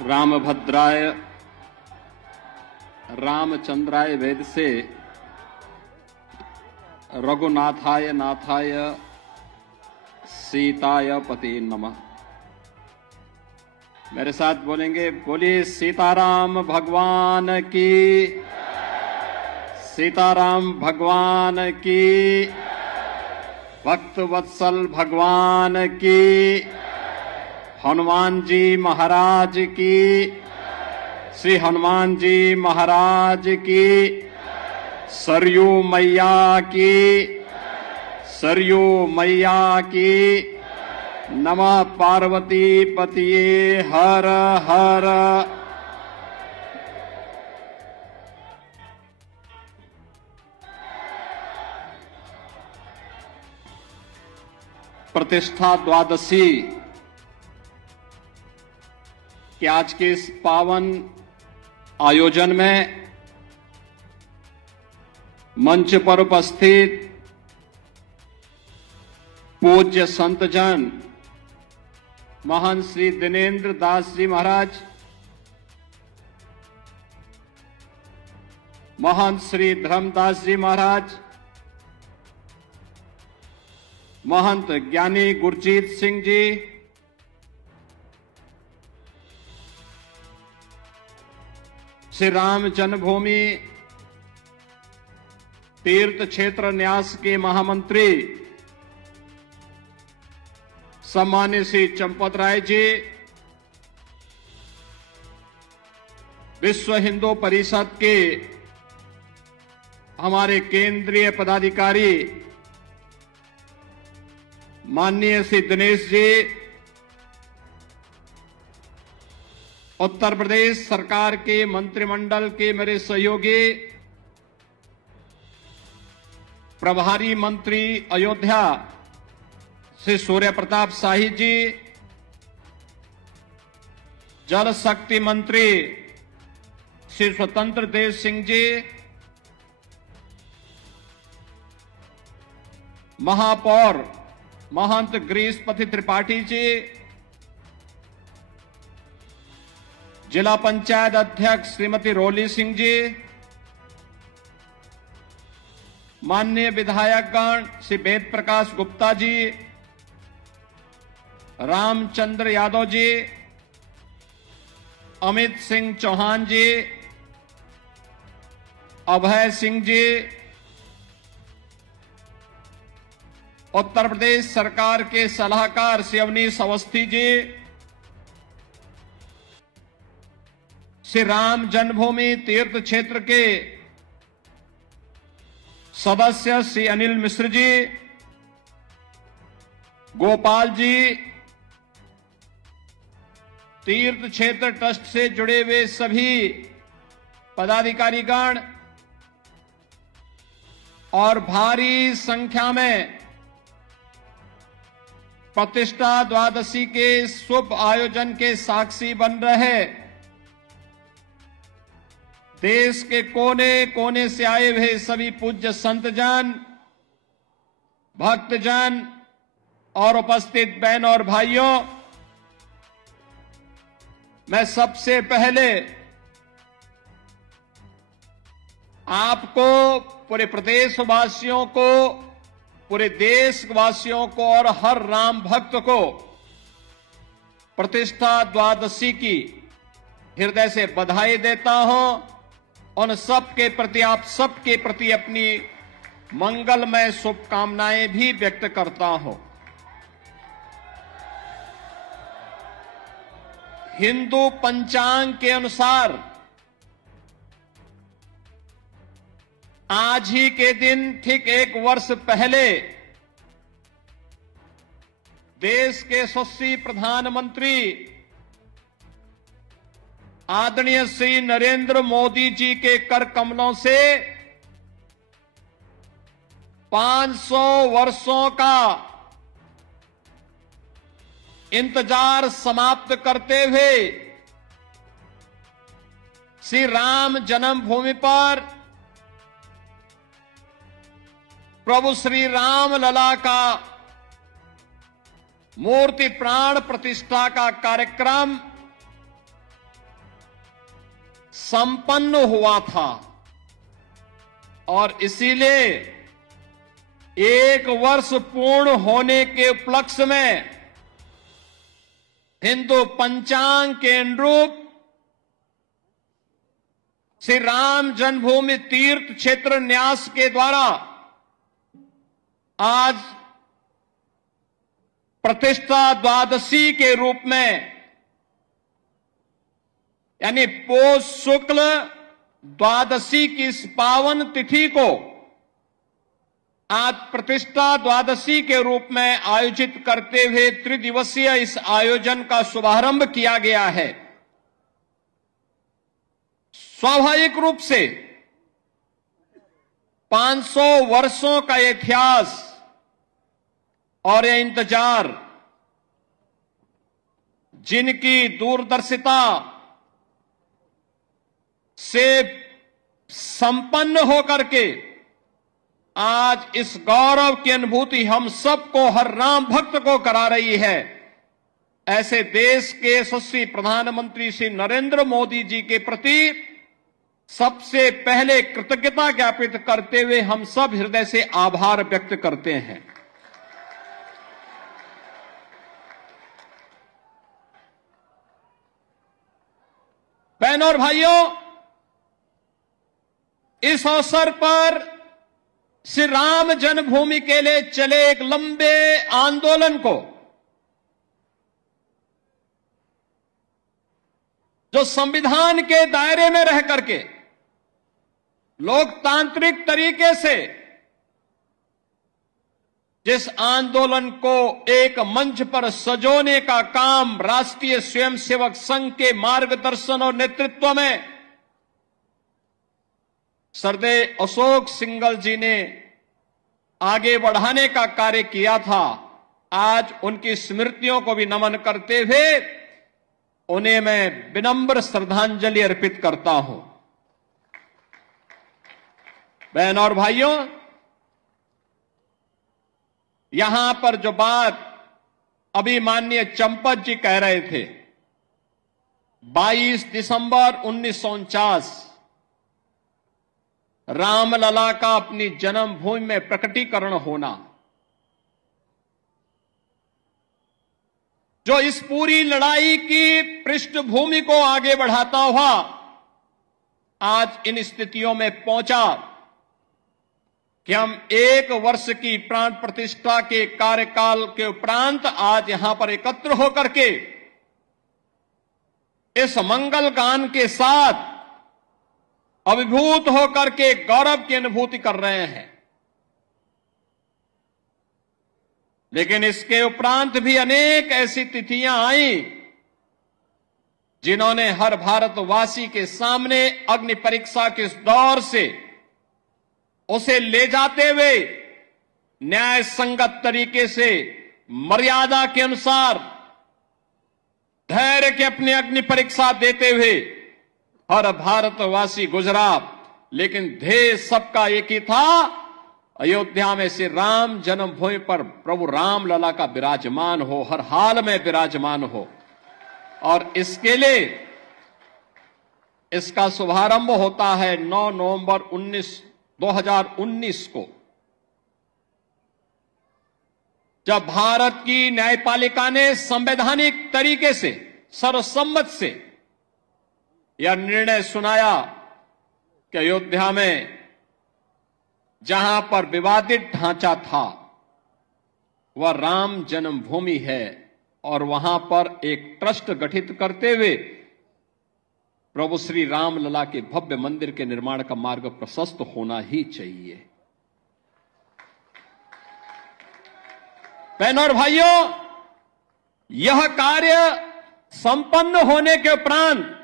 रामभद्राय रामचंद्राय वेद से रघुनाथाय नाथाय सीताय पते नमः। मेरे साथ बोलेंगे, बोलिए सीताराम भगवान की, सीताराम भगवान की, भक्त वत्सल भगवान की, हनुमान जी महाराज की, श्री हनुमान जी महाराज की, सरयू मैया की, सरयू मैया की। नमः पार्वती पतिये हर हर। प्रतिष्ठा द्वादशी कि आज के इस पावन आयोजन में मंच पर उपस्थित पूज्य संतजन महान श्री दिनेंद्र दास जी महाराज, महान श्री धर्मदास जी महाराज, महंत ज्ञानी गुरजीत सिंह जी, श्री राम जन्मभूमि तीर्थ क्षेत्र न्यास के महामंत्री सम्मान्य श्री चंपत राय जी, विश्व हिंदू परिषद के हमारे केंद्रीय पदाधिकारी माननीय श्री दिनेश जी, उत्तर प्रदेश सरकार के मंत्रिमंडल के मेरे सहयोगी प्रभारी मंत्री अयोध्या श्री सूर्य प्रताप शाही जी, जल शक्ति मंत्री श्री स्वतंत्र देव सिंह जी, महापौर महंत गिरीशपति त्रिपाठी जी, जिला पंचायत अध्यक्ष श्रीमती रोली सिंह जी, माननीय विधायकगण श्री वेद प्रकाश गुप्ता जी, रामचंद्र यादव जी, अमित सिंह चौहान जी, अभय सिंह जी, उत्तर प्रदेश सरकार के सलाहकार श्री अवनीश अवस्थी जी, श्री राम जन्मभूमि तीर्थ क्षेत्र के सदस्य श्री अनिल मिश्र जी, गोपाल जी, तीर्थ क्षेत्र ट्रस्ट से जुड़े हुए सभी पदाधिकारीगण और भारी संख्या में प्रतिष्ठा द्वादशी के शुभ आयोजन के साक्षी बन रहे देश के कोने कोने से आए हुए सभी पूज्य संतजन, भक्तजन और उपस्थित बहन और भाइयों, मैं सबसे पहले आपको, पूरे प्रदेशवासियों को, पूरे देशवासियों को और हर राम भक्त को प्रतिष्ठा द्वादशी की हृदय से बधाई देता हूं। उन सबके प्रति, आप सबके प्रति अपनी मंगलमय शुभकामनाएं भी व्यक्त करता हूं। हिंदू पंचांग के अनुसार आज ही के दिन ठीक 1 वर्ष पहले देश के यशस्वी प्रधानमंत्री आदरणीय श्री नरेंद्र मोदी जी के कर कमलों से 500 वर्षों का इंतजार समाप्त करते हुए श्री राम जन्मभूमि पर प्रभु श्री राम लला का मूर्ति प्राण प्रतिष्ठा का कार्यक्रम संपन्न हुआ था और इसीलिए 1 वर्ष पूर्ण होने के उपलक्ष्य में हिंदू पंचांग के अनुरूप श्री राम जन्मभूमि तीर्थ क्षेत्र न्यास के द्वारा आज प्रतिष्ठा द्वादशी के रूप में यानी पौष शुक्ल द्वादशी की इस पावन तिथि को आज प्रतिष्ठा द्वादशी के रूप में आयोजित करते हुए त्रिदिवसीय इस आयोजन का शुभारंभ किया गया है। स्वाभाविक रूप से 500 वर्षों का इतिहास और यह इंतजार, जिनकी दूरदर्शिता से संपन्न होकर के आज इस गौरव की अनुभूति हम सबको, हर राम भक्त को करा रही है, ऐसे देश के यशस्वी प्रधानमंत्री श्री नरेंद्र मोदी जी के प्रति सबसे पहले कृतज्ञता ज्ञापित करते हुए हम सब हृदय से आभार व्यक्त करते हैं। बहनों और भाइयों, इस अवसर पर श्री राम जन्मभूमि के लिए चले एक लंबे आंदोलन को, जो संविधान के दायरे में रह करके लोकतांत्रिक तरीके से जिस आंदोलन को एक मंच पर सजोने का काम राष्ट्रीय स्वयंसेवक संघ के मार्गदर्शन और नेतृत्व में सरदेव अशोक सिंघल जी ने आगे बढ़ाने का कार्य किया था, आज उनकी स्मृतियों को भी नमन करते हुए उन्हें मैं विनम्र श्रद्धांजलि अर्पित करता हूं। बहनों और भाइयों, यहां पर जो बात अभी माननीय चंपत जी कह रहे थे, 22 दिसंबर 1949 रामलला का अपनी जन्मभूमि में प्रकटीकरण होना, जो इस पूरी लड़ाई की पृष्ठभूमि को आगे बढ़ाता हुआ आज इन स्थितियों में पहुंचा कि हम 1 वर्ष की प्राण प्रतिष्ठा के कार्यकाल के उपरांत आज यहां पर एकत्र होकर के इस मंगल गान के साथ अभिभूत होकर के गौरव की अनुभूति कर रहे हैं। लेकिन इसके उपरांत भी अनेक ऐसी तिथियां आई जिन्होंने हर भारतवासी के सामने अग्नि परीक्षा के इस दौर से उसे ले जाते हुए न्याय संगत तरीके से मर्यादा के अनुसार धैर्य की अपनी अग्नि परीक्षा देते हुए हर भारतवासी गुजरा। लेकिन ध्येय सबका एक ही था, अयोध्या में से राम जन्मभूमि पर प्रभु रामलला का विराजमान हो, हर हाल में विराजमान हो। और इसके लिए इसका शुभारंभ होता है 9 नवंबर 2019 को, जब भारत की न्यायपालिका ने संवैधानिक तरीके से सर्वसम्मत से यह निर्णय सुनाया कि अयोध्या में जहां पर विवादित ढांचा था वह राम जन्मभूमि है और वहां पर एक ट्रस्ट गठित करते हुए प्रभु श्री रामलला के भव्य मंदिर के निर्माण का मार्ग प्रशस्त होना ही चाहिए। बहनों और भाइयों, यह कार्य संपन्न होने के उपरांत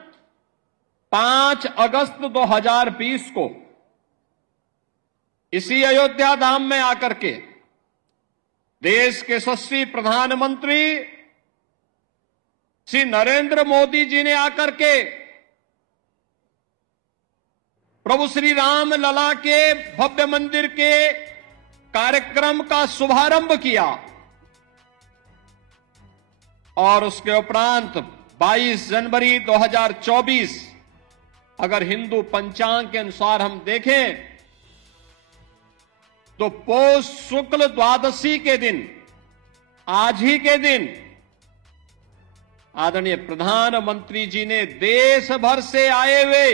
5 अगस्त 2020 को इसी अयोध्या धाम में आकर के देश के यशस्वी प्रधानमंत्री श्री नरेंद्र मोदी जी ने आकर के प्रभु श्री राम लला के भव्य मंदिर के कार्यक्रम का शुभारंभ किया और उसके उपरांत 22 जनवरी 2024 अगर हिंदू पंचांग के अनुसार हम देखें तो पौष शुक्ल द्वादशी के दिन, आज ही के दिन, आदरणीय प्रधानमंत्री जी ने देश भर से आए हुए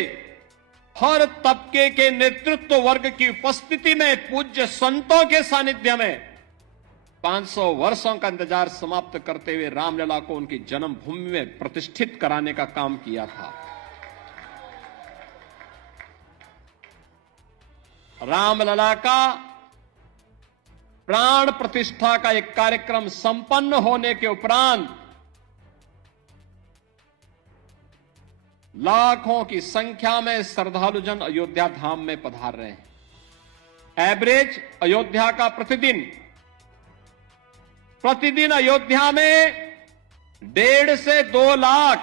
हर तबके के नेतृत्व वर्ग की उपस्थिति में पूज्य संतों के सानिध्य में 500 वर्षों का इंतजार समाप्त करते हुए रामलला को उनकी जन्मभूमि में प्रतिष्ठित कराने का काम किया था। रामलला का प्राण प्रतिष्ठा का एक कार्यक्रम संपन्न होने के उपरांत लाखों की संख्या में श्रद्धालुजन अयोध्या धाम में पधार रहे हैं। एवरेज अयोध्या का प्रतिदिन अयोध्या में 1.5 से 2 लाख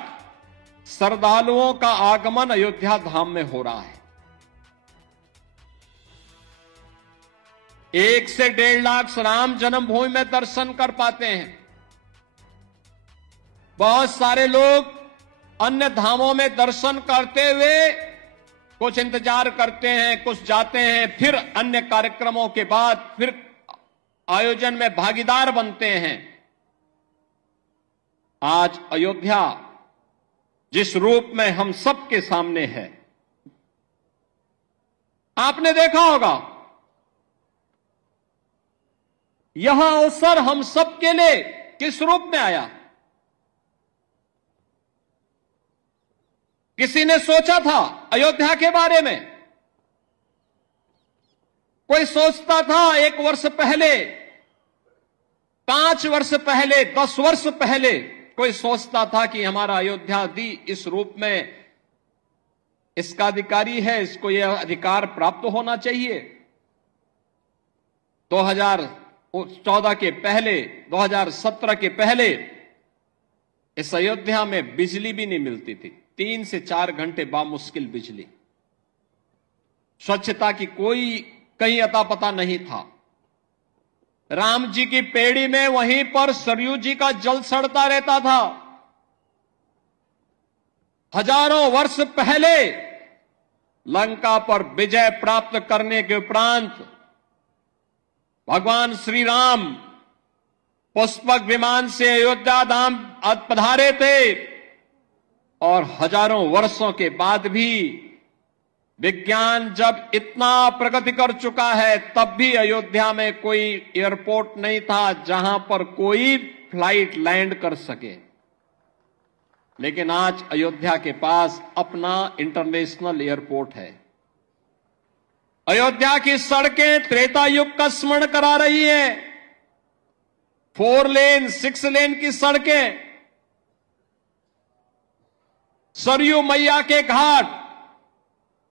श्रद्धालुओं का आगमन अयोध्या धाम में हो रहा है। 1 से 1.5 लाख राम जन्मभूमि में दर्शन कर पाते हैं। बहुत सारे लोग अन्य धामों में दर्शन करते हुए कुछ इंतजार करते हैं, कुछ जाते हैं, फिर अन्य कार्यक्रमों के बाद फिर आयोजन में भागीदार बनते हैं। आज अयोध्या जिस रूप में हम सबके सामने है, आपने देखा होगा, यह अवसर हम सबके लिए किस रूप में आया। किसी ने सोचा था अयोध्या के बारे में? कोई सोचता था 1 वर्ष पहले, 5 वर्ष पहले, 10 वर्ष पहले कोई सोचता था कि हमारा अयोध्या दी इस रूप में इसका अधिकारी है, इसको यह अधिकार प्राप्त होना चाहिए। 2014 के पहले, 2017 के पहले इस अयोध्या में बिजली भी नहीं मिलती थी। 3 से 4 घंटे बामुश्किल बिजली। स्वच्छता की कोई कहीं अता पता नहीं था। राम जी की पेड़ी में वहीं पर सरयू जी का जल सड़ता रहता था। हजारों वर्ष पहले लंका पर विजय प्राप्त करने के उपरांत भगवान श्री राम पुष्पक विमान से अयोध्या धाम पधारे थे, और हजारों वर्षों के बाद भी विज्ञान जब इतना प्रगति कर चुका है, तब भी अयोध्या में कोई एयरपोर्ट नहीं था जहां पर कोई फ्लाइट लैंड कर सके। लेकिन आज अयोध्या के पास अपना इंटरनेशनल एयरपोर्ट है। अयोध्या की सड़कें त्रेता युग का स्मरण करा रही हैं। 4 लेन, 6 लेन की सड़कें, सरयू मैया के घाट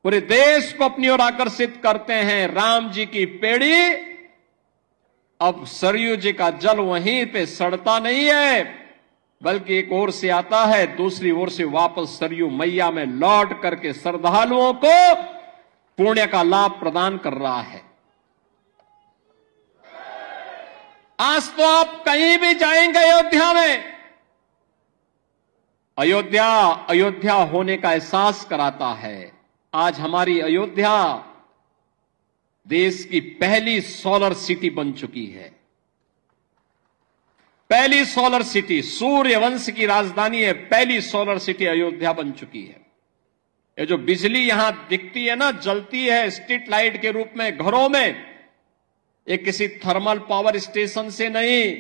पूरे देश को अपनी ओर आकर्षित करते हैं। राम जी की पेड़ी, अब सरयू जी का जल वहीं पे सड़ता नहीं है, बल्कि एक ओर से आता है, दूसरी ओर से वापस सरयू मैया में लौट करके श्रद्धालुओं को पुण्य का लाभ प्रदान कर रहा है। आज तो आप कहीं भी जाएंगे अयोध्या में, अयोध्या अयोध्या होने का एहसास कराता है। आज हमारी अयोध्या देश की पहली सोलर सिटी बन चुकी है। पहली सोलर सिटी, सूर्यवंश की राजधानी है, पहली सोलर सिटी अयोध्या बन चुकी है। ये जो बिजली यहां दिखती है ना, जलती है स्ट्रीट लाइट के रूप में घरों में, ये किसी थर्मल पावर स्टेशन से नहीं,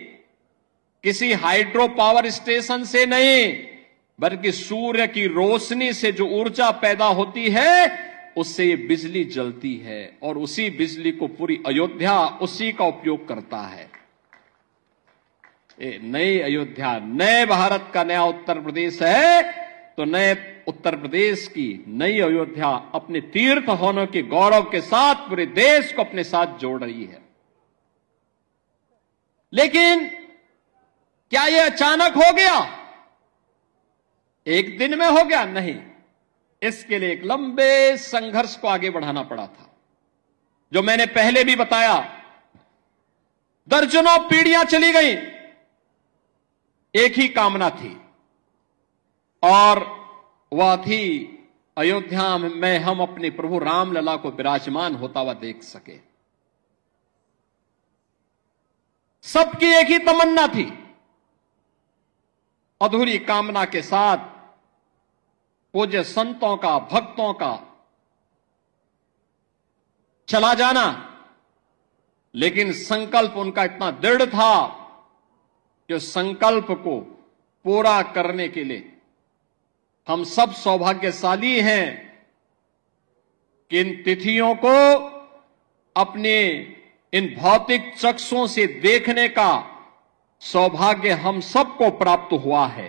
किसी हाइड्रो पावर स्टेशन से नहीं, बल्कि सूर्य की रोशनी से जो ऊर्जा पैदा होती है, उससे ये बिजली जलती है, और उसी बिजली को पूरी अयोध्या उसी का उपयोग करता है। नई अयोध्या, नए भारत का नया उत्तर प्रदेश है, तो नए उत्तर प्रदेश की नई अयोध्या अपने तीर्थ होने के गौरव के साथ पूरे देश को अपने साथ जोड़ रही है। लेकिन क्या यह अचानक हो गया? एक दिन में हो गया? नहीं, इसके लिए एक लंबे संघर्ष को आगे बढ़ाना पड़ा था। जो मैंने पहले भी बताया, दर्जनों पीढ़ियां चली गई, एक ही कामना थी, और वह थी अयोध्या में हम अपने प्रभु रामलला को विराजमान होता हुआ देख सके। सबकी एक ही तमन्ना थी, अधूरी कामना के साथ पूज्य संतों का, भक्तों का चला जाना, लेकिन संकल्प उनका इतना दृढ़ था कि उस संकल्प को पूरा करने के लिए हम सब सौभाग्यशाली हैं कि इन तिथियों को अपने इन भौतिक चक्षुओं से देखने का सौभाग्य हम सबको प्राप्त हुआ है।